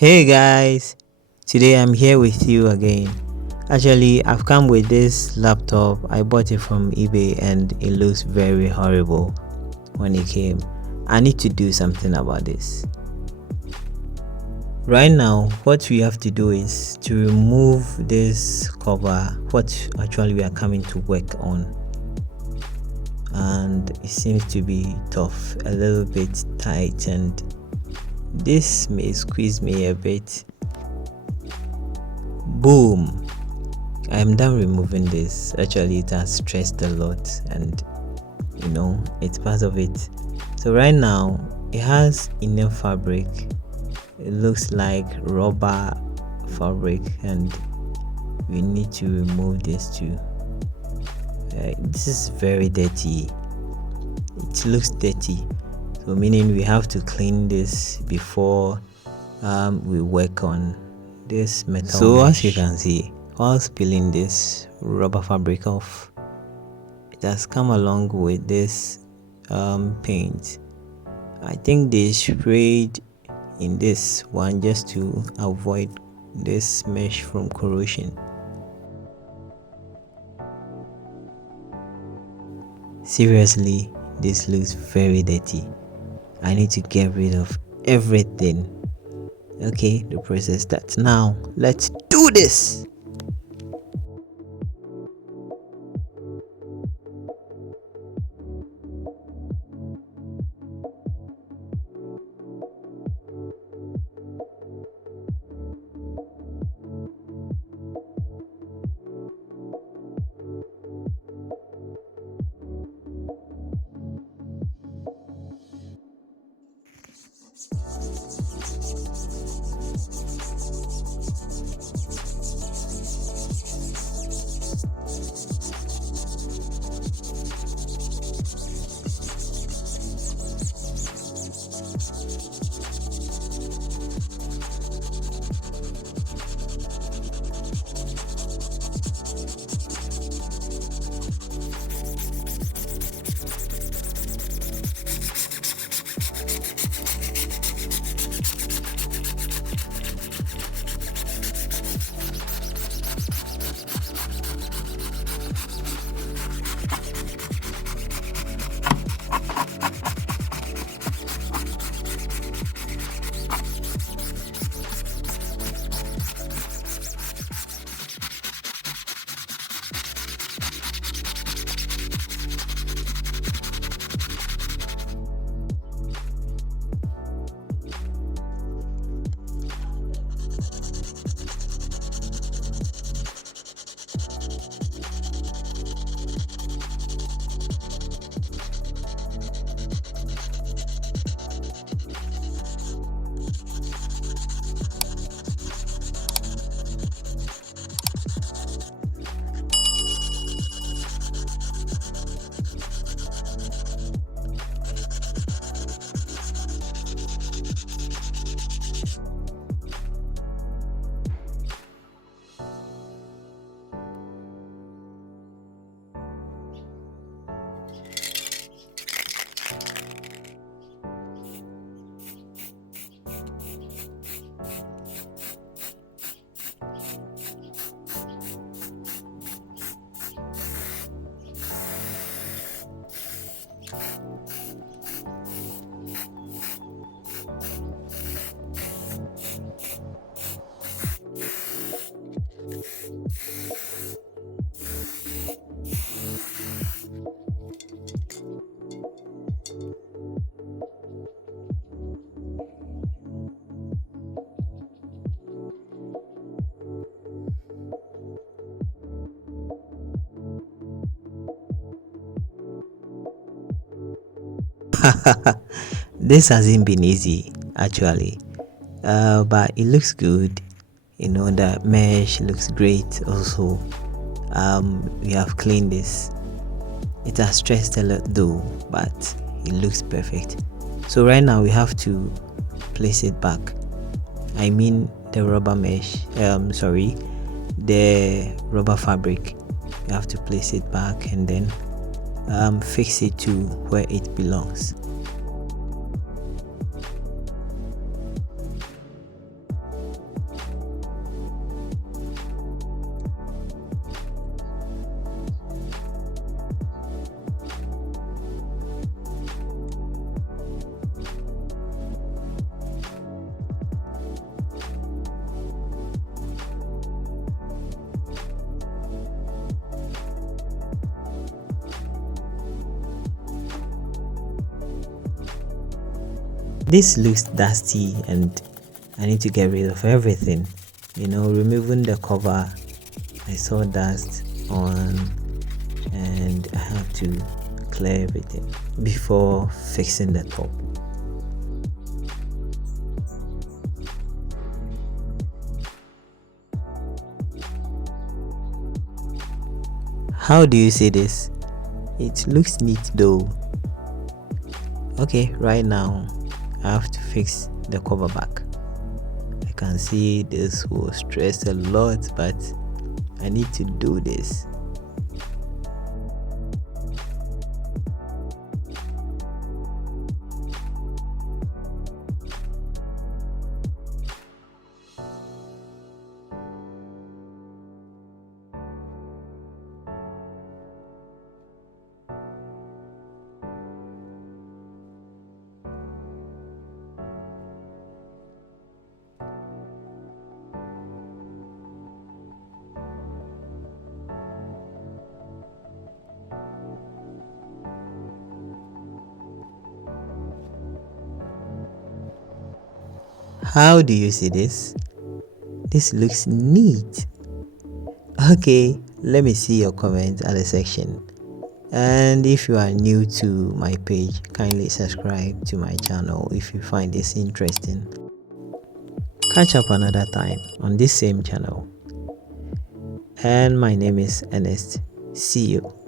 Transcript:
Hey guys, today I'm here with you again. Actually, I've come with this laptop. I bought it from eBay and it looks very horrible when it came. I need to do something about this. Right now, what we have to do is to remove this cover, what actually we are coming to work on. And it seems to be tough, a little bit tight, and this may squeeze me a bit. Boom! I am done removing this. Actually, it has stressed a lot, and it's part of it. So right now it has enough fabric. It looks like rubber fabric, and we need to remove this too. This is very dirty. It looks dirty, so meaning we have to clean this before we work on this metal. So as you can see, whilst peeling this rubber fabric off, it has come along with this paint. I think they sprayed in this one just to avoid this mesh from corrosion. Seriously, this looks very dirty. I need to get rid of everything. Okay, the process starts now. Let's do this. This hasn't been easy actually, but it looks good. The mesh looks great also. We have cleaned this. It has stressed a lot though, but it looks perfect. So right now we have to place it back. I mean the rubber mesh, the rubber fabric. You have to place it back and then fix it to where it belongs. This looks dusty and I need to get rid of everything. Removing the cover, I saw dust on and I have to clear everything before fixing the top. How do you see this? It looks neat though. Okay, right now I have to fix the cover back. I can see this will stress a lot, but I need to do this. How do you see this? This looks neat. Okay, let me see your comments at the section. And if you are new to my page, kindly subscribe to my channel if you find this interesting. Catch up another time on this same channel. And my name is Ernest. See you.